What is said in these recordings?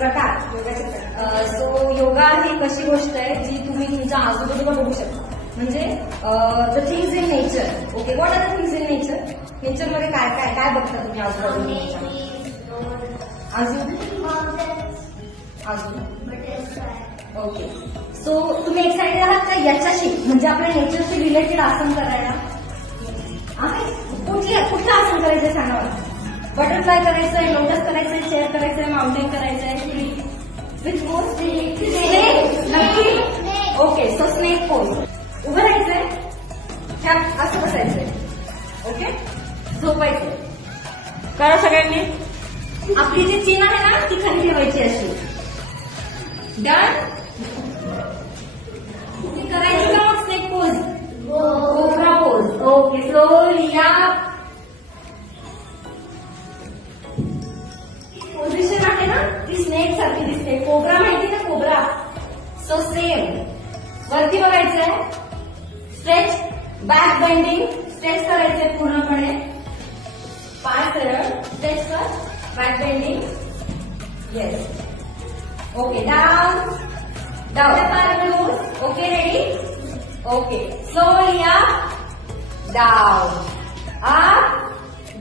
प्रकार योगाचे प्रकार. सो योगा ही कशी गोष्ट आहे जी तुम्ही तुमच्या आजूबाजूला बघू शकता. म्हणजे the things in nature. Okay, what are the things in nature? नेचरमध्ये काय काय काय बघता तुम्ही आजूबाजूला? अजून ओके. सो तुम्ही एक्साइटेड आहात का याच्याशी, म्हणजे आपल्या नेचरशी रिलेटेड आसन करायला? कुठलं आसन करायचंय सांगा मला. बटरफ्लाय करायचंय, लोटस करायचंय, चेअर करायचंय, माउंटेन करायचंय, विच पोज? स्नेक. नक्की. Okay, so snake pose. उभं राहायचंय, ह्या असं बसायचंय. ओके, झोपायचंय. करा सगळ्यांनी. आपली जी चीन आहे ना ती खाली ठेवायची अशी. डन. तुम्ही करायची का मग snake pose? Cobra pose. Okay, slowly up. Position आहे ना ती स्नेक सारखी दिसते. कोब्रा माहिती ना, कोब्रा. So same. वरती बघायचंय. Stretch, back bending. स्ट्रेच करायचंय पूर्णपणे. पाय सरळ. स्ट्रेच कर. Back bending. Yes. Okay, down. Down. Okay, ready? Okay, slowly up, down, up,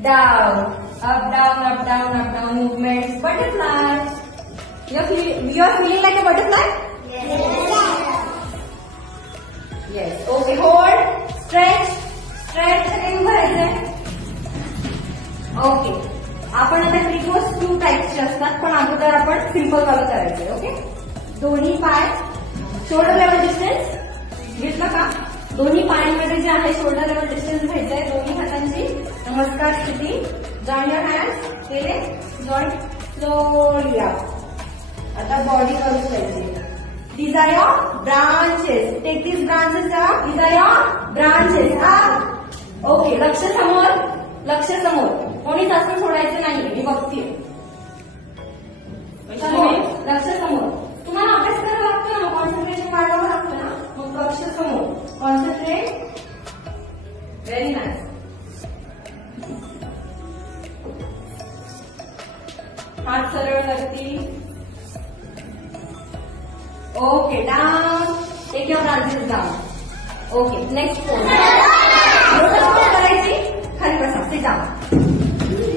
down, up down, up down, up down movements. Butterfly. You are feeling like a butterfly? Yes. Okay, hold, stretch, stretch. Again भरायचंय. Okay, आपण आता ट्रिकोस 2 टाइप्सचे असतात, पण अगोदर आपण simple वाला करायचंय. Okay, दोन्ही पाय शोल्डर लेवल डिस्टन्स घेतलं का? दोन्ही पायांमध्ये जे आहे शोल्डर लेवल डिस्टन्स घ्यायचंय. दोन्ही हातांची नमस्कार स्थिती. Join your hands. केले? जॉईन. Slowly up. आता बॉडी करून घ्यायची. These are your branches. Take these branches up. These are your branches. Up. Okay, लक्ष समोर. लक्ष समोर. कोणीच आसन सोडायचं नाही. मी बघतीये. लक्ष समोर. तुम्हाला अभ्यास करायला लागतो ना, कॉन्सन्ट्रेशन वाढवावं लागतं ना, मग लक्ष समोर. कॉन्सन्ट्रेट. Very nice. हात सरळ वरती. Okay, down. Take your branches down. Okay, next pose. Lotus pose करायची. खाली बसा. Sit down.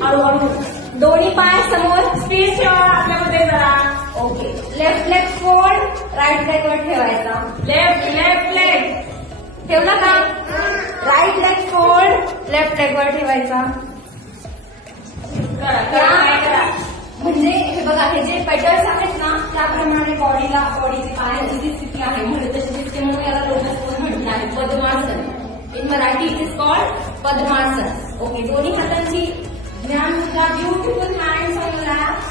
हळूहळू. दोन्ही पाय समोर. स्पेस ठेवा आपल्यामध्ये जरा. Okay, left leg fold. Right leg वर ठेवायचा. लेफ्ट लेग ठेवला का? Right leg fold. Left leg वर ठेवायचा. म्हणजे हे बघा, हे जे पेटल्स आहेत ना त्याप्रमाणे बॉडीची पायाची जी स्थिती आहे म्हणजे तशी दिसते, म्हणून याला लोटस पोज म्हटलं आहे. Padmasana. In Marathi it is called padmasana. Okay, दोन्ही हातांची ध्यान ठेवा. Beautiful hands on your laps.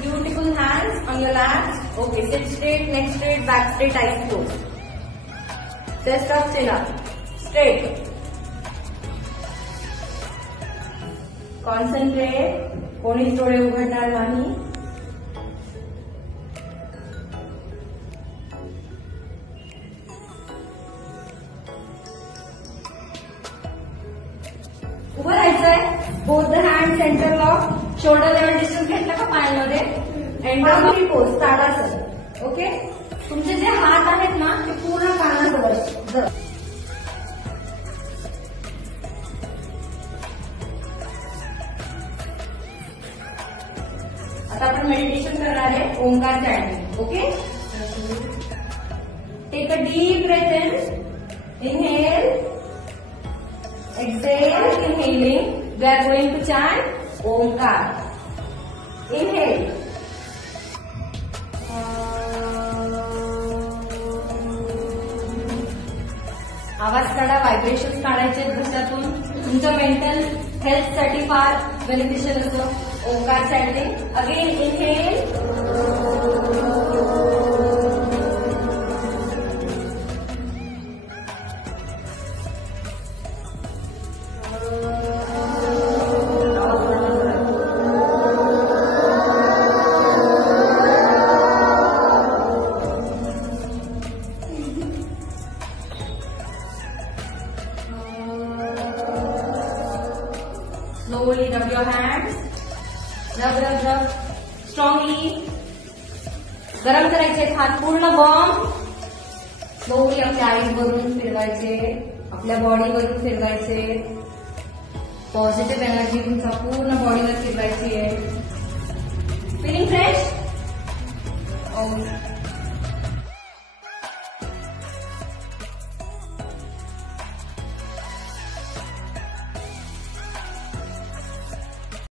Beautiful hands on your laps. Okay, sit straight, neck straight, back straight, eyes closed. Chest up, chin up. Straight. Concentrate. कोणीच डोळे उघडणार नाही. उभं राहायचंय. Both the hand centre lock. Shoulder level distance घेतला का पायांमध्ये. Endori pose. ताडासन. Okay, तुमचे जे हात आहेत ना ते पूर्ण कानाजवळ. आता आपण मेडिटेशन करणार आहे. ओंकार chanting. Okay, take a deep breath in. Inhale. Exhale. Inhaling. We are going to chant Omkar. Inhale. आवाज काढा. व्हायब्रेशन्स काढायचे घशातून. तुमच्या मेंटल हेल्थ साठी फार बेनिफिशियल असतो ओंकार chanting. Again inhale. Slowly rub your hands. Rub, rub, rub. Strongly. गरम करायचे हात पूर्ण बॉम्ब स्लोली आपल्या आईवरून फिरवायचे, आपल्या बॉडीवरून फिरवायचे. पॉझिटिव्ह एनर्जी तुमच्या पूर्ण बॉडीवर फिरवायची आहे. Feeling fresh?